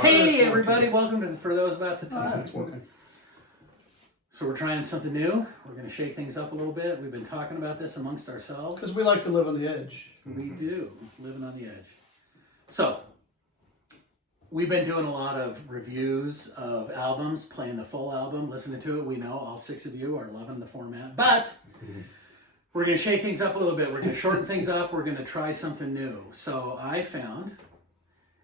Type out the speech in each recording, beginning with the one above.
Hey everybody, welcome to For Those About to Talk. It's working. So we're trying something new. We're going to shake things up a little bit. We've been talking about this amongst ourselves. Because we like to live on the edge. We do, living on the edge. So, we've been doing a lot of reviews of albums, playing the full album, listening to it. We know all 6 of you are loving the format. But we're going to shake things up a little bit. We're going to shorten things up. We're going to try something new. So I found,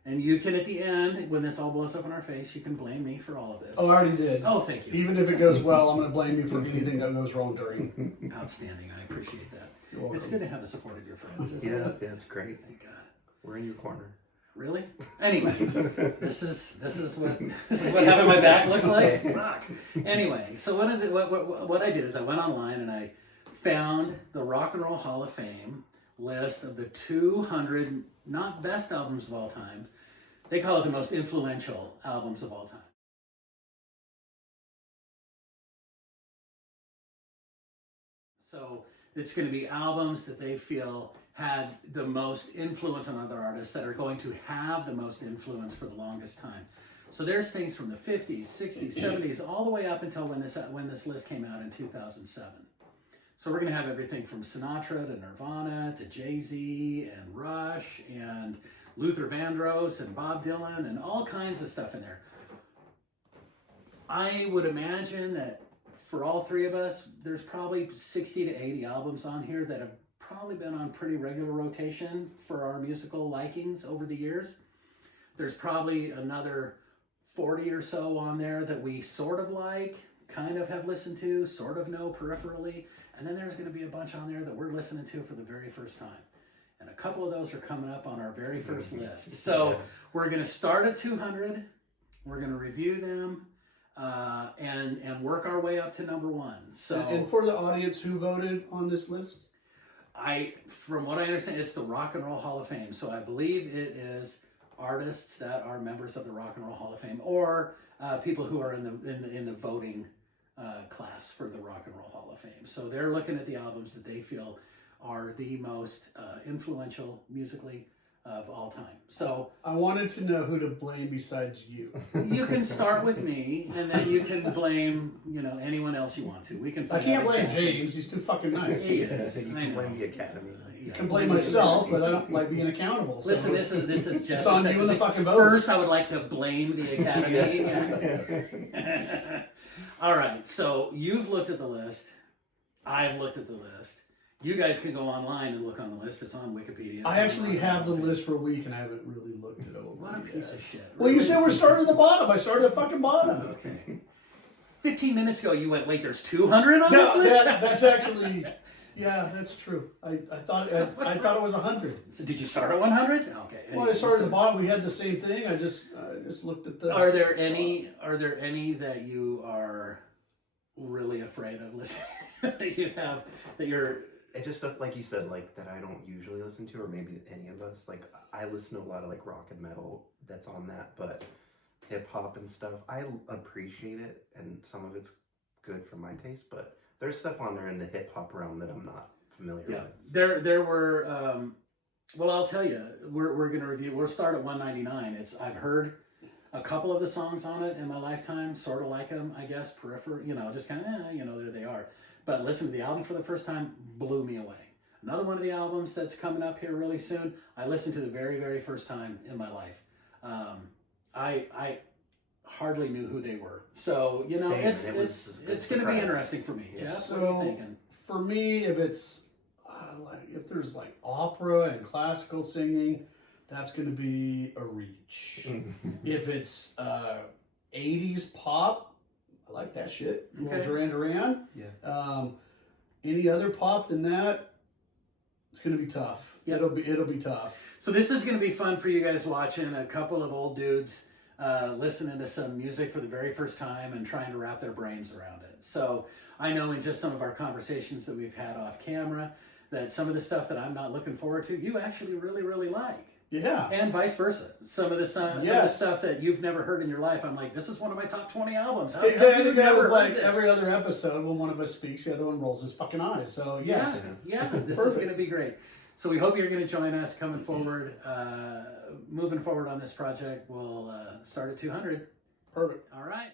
and you can at the end, when this all blows up in our face, you can blame me for all of this. Oh, I already did. Oh, thank you. Even if it goes well, I'm going to blame you for anything that goes wrong during. Outstanding. I appreciate that. You're welcome. It's good to have the support of your friends, isn't Yeah, it? yeah, it's great. Thank God. We're in your corner. Really? Anyway, this is what having my back looks like. Fuck. Anyway, so what I did is I went online and I found the Rock and Roll Hall of Fame list of the 200 not best albums of all time. They call it the most influential albums of all time. So it's going to be albums that they feel had the most influence on other artists, that are going to have the most influence for the longest time. So there's things from the 50s, 60s, 70s, all the way up until when this list came out in 2007. So we're going to have everything from Sinatra to Nirvana to Jay-Z and Rush and Luther Vandross and Bob Dylan and all kinds of stuff in there. I would imagine that for all 3 of us, there's probably 60 to 80 albums on here that have probably been on pretty regular rotation for our musical likings over the years. There's probably another 40 or so on there that we sort of like, kind of have listened to, sort of know peripherally. And then there's going to be a bunch on there that we're listening to for the very first time. And a couple of those are coming up on our very first list. So we're going to start at 200. We're going to review them and work our way up to number 1. So, And for the audience, who voted on this list? From what I understand, it's the Rock and Roll Hall of Fame. So I believe it is artists that are members of the Rock and Roll Hall of Fame, or people who are in the voting class for the Rock and Roll Hall of Fame. So they're looking at the albums that they feel are the most influential musically of all time. So I wanted to know who to blame besides you. you can start with me, and then you can blame anyone else you want to. We can. I Find can't out blame exactly. James. He's too fucking nice. He is. You I can know. blame the Academy. Yeah. I can blame myself, but I don't like being accountable. So. Listen, this is just It's on you and the fucking voters. First, I would like to blame the Academy. All right, so you've looked at the list. I've looked at the list. You guys can go online and look on the list. It's on Wikipedia. It's I on actually Rock and have the Roll. list for a week and I haven't really looked it over. What a piece of shit. Well, you said we're starting at the bottom. I started at the fucking bottom. Okay. 15 minutes ago, you went, wait, there's 200 on this No, list? that's actually, yeah, that's true. I thought it was 100. So did you start at 100? Okay. Well, I started at the bottom. We had the same thing. I just looked at the. Are there any that you are really afraid of listening that you're It's just stuff like you said, like that I don't usually listen to, or maybe any of us. Like I listen to a lot of like rock and metal that's on that, but hip hop and stuff, I appreciate it, and some of it's good for my taste. But there's stuff on there in the hip hop realm that I'm not familiar with. There were well, I'll tell you, we're gonna review. We'll start at 199. I've heard a couple of the songs on it in my lifetime, sort of like them, I guess, just kind of, there they are. But listen to the album for the first time, blew me away. Another one of the albums that's coming up here really soon, I listened to the very, very first time in my life. I hardly knew who they were. So, Same. it's going to be interesting for me. Yeah. Jeff, So, what are you thinking? for me, if there's like opera and classical singing, that's going to be a reach. If it's 80s pop, I like that shit. Okay. Little Duran Duran. Yeah. Any other pop than that, it's going to be tough. Yep. It'll be tough. So this is going to be fun for you guys watching a couple of old dudes listening to some music for the very first time and trying to wrap their brains around it. So I know in just some of our conversations that we've had off camera that some of the stuff that I'm not looking forward to, you actually really, really like. Yeah. And vice versa. Some of the stuff that you've never heard in your life, I'm like, this is one of my top 20 albums. How It have you that never was heard like this? every other episode when one of us speaks, the other one rolls his fucking eyes. So yes. Yeah, this is Perfect. going to be great. So we hope you're going to join us coming forward moving forward on this project, we'll start at 200. Perfect. All right.